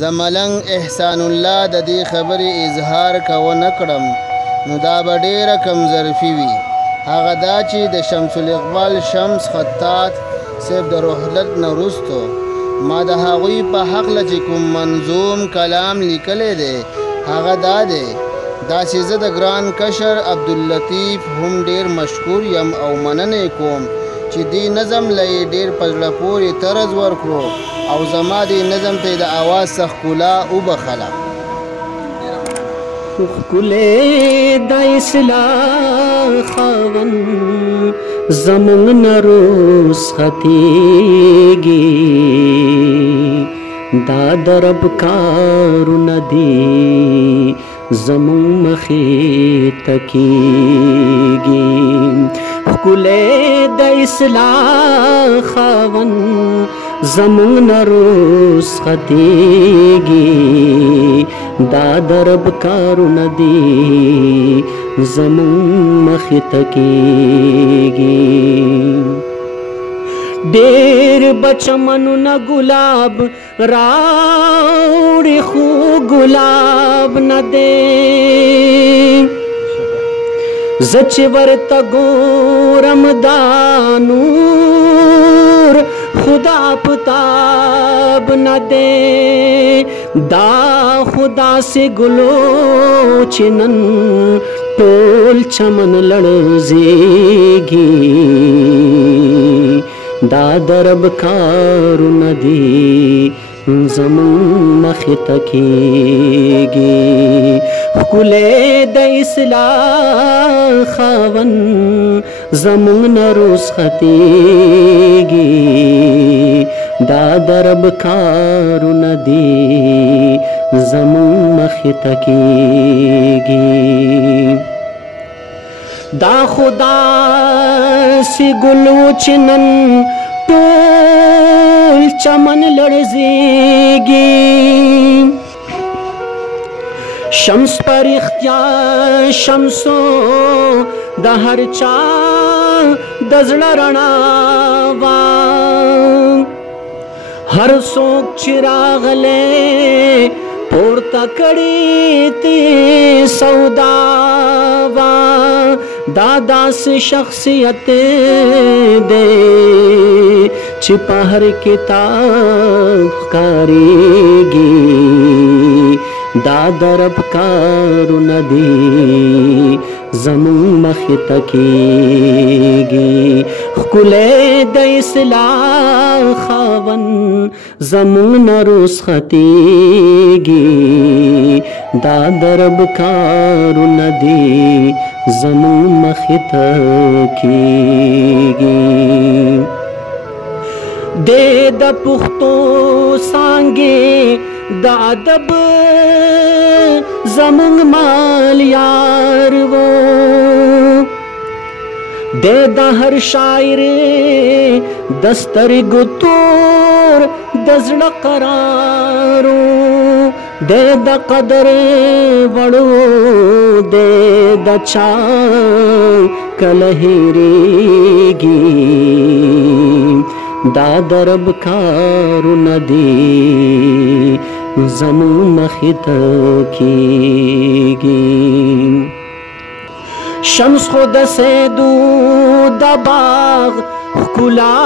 زملنګ احسان الله د دې خبرې اظهار کو نه کړم نو دا به ډېره کمظرفي وي. هغه دا چې د شمس الاقبال شمس خطاط صاحب د رحلت نه وروستو ما د هغوی په هکله چې کوم منظوم کلام لیکلی دی هغه دا دی داسې زه د ګران کشر عبداللطیف هم ډېر مشکور یم او مننه کوم چې دې نظم له یې ډېر په زړه پورې طرز ورکړو او زما دې نظم ته د اواز څخه ښکلا وبخله. ښکلی د اصلاح خاوند زمونږ نه رخصتېږي دا د رب کارونه دي زمونږ مخې ته کېږي. ښکلی د اصلاح خاوند زمونږ نه رخصتېږي دا د رب کارونه دي زمونږ مخې ته کېږي. ډېر بچمنونه ګلاب راوړي خو ګلاب نه دی زه چې ورته ګورم دا نور خدا پتاب نه دی دا خدا سے ګلو چې نن ټول چمن لړزېږي دا د رب کارونه دي زمونږ مخې ته کېږي. ښکلی د اصلاح خاوند زمونږ نه رخصتېږي دا د رب کارونه دي زمونږ مخې ته کېږي. دا خدا سی ګلو چې نن ټول چمن لړزېږي شمس پر اختیار شمسو د هر چا د زړه رڼا وا هر څوک چې راغلی پورته کړي تی سودا وا دا داسې شخصیت دی چې په هر کتاب ښکارېږي دا د رب کارونه دي زمونږ مخې ته کېږي. ښکلی د اصلاح خاوند زمونږ نه رخصتېږي دا د رب کارونه دي زمونږ مخې ته کېږي. دې د پښتو څانګې د ادب زمونږ مالیار و دې د هر شاعر د سترګو تور د زړه قرار دې د قدر وړو دې د چا کله هېرېږي دا د رب کارونه دي زمونږ مخې ته کېږي. شمس خو د سیدو د باغ ښکلا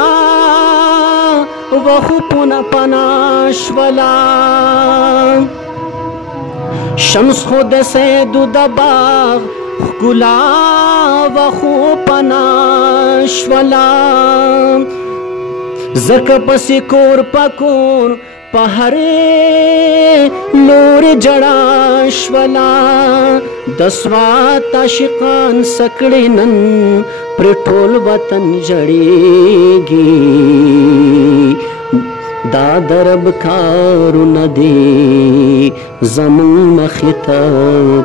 وخو پونه پناه شوله شمس خو د سیدو د باغ ښکلا وخو پناه شوله زکه پسې کور پکور په هرې لورې جړا شوله د سوات عاشقان سکړې نن پر ټول وطن جړېږي دا د رب کارونه دي زمونږ مخې ته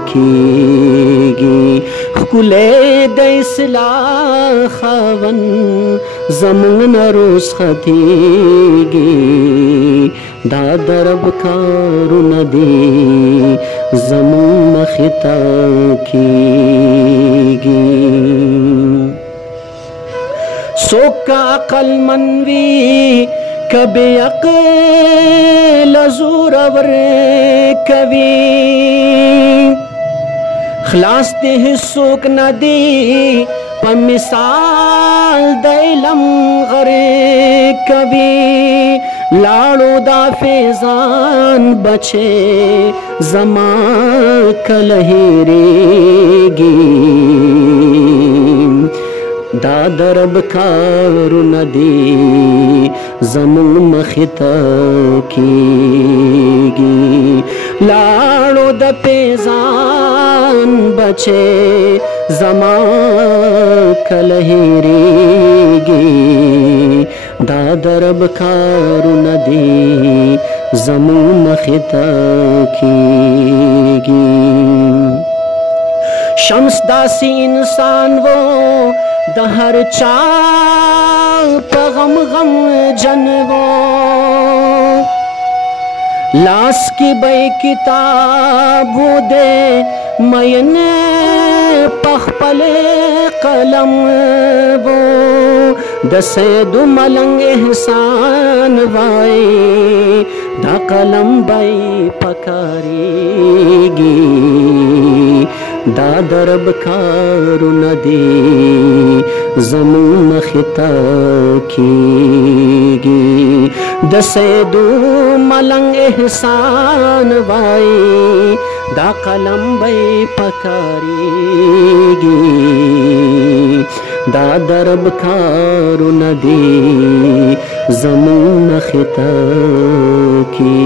کېږي. ښکلی د اصلاح خاوند زمونږ نه رخصتېږي دا د رب کارونه دي زمونږ مخې ته کېږي. څوک عقلمند وي कभी अक़ल ज़ोरावर कवि खलास दे हिस्सोक न दे प मिसाल द इल्म गरे कवि लाड़ो दा फैज़ान बचे ज़मा कलहेरेगी दा दरब कारू नदी ज़मून मखिता कीगी लाड़ो द फैज़ान बचे ज़मा कलहेरेगी दा दरब कारू नदी ज़मून मखिता कीगी शम्स दासी इंसान वो दहर चा पगम गम जनवो लास की बई किताब दे मयने पखपले कलम वो दसे दु मलंग एहसान वाई दा कलम बई पकारेगी दा दरब कारू नदी ज़मून मखिता कीगी दसे दो मलंग एहसान वाई दा कलम बई पकारेगी दा दरब कारू नदी ज़मून मखिता की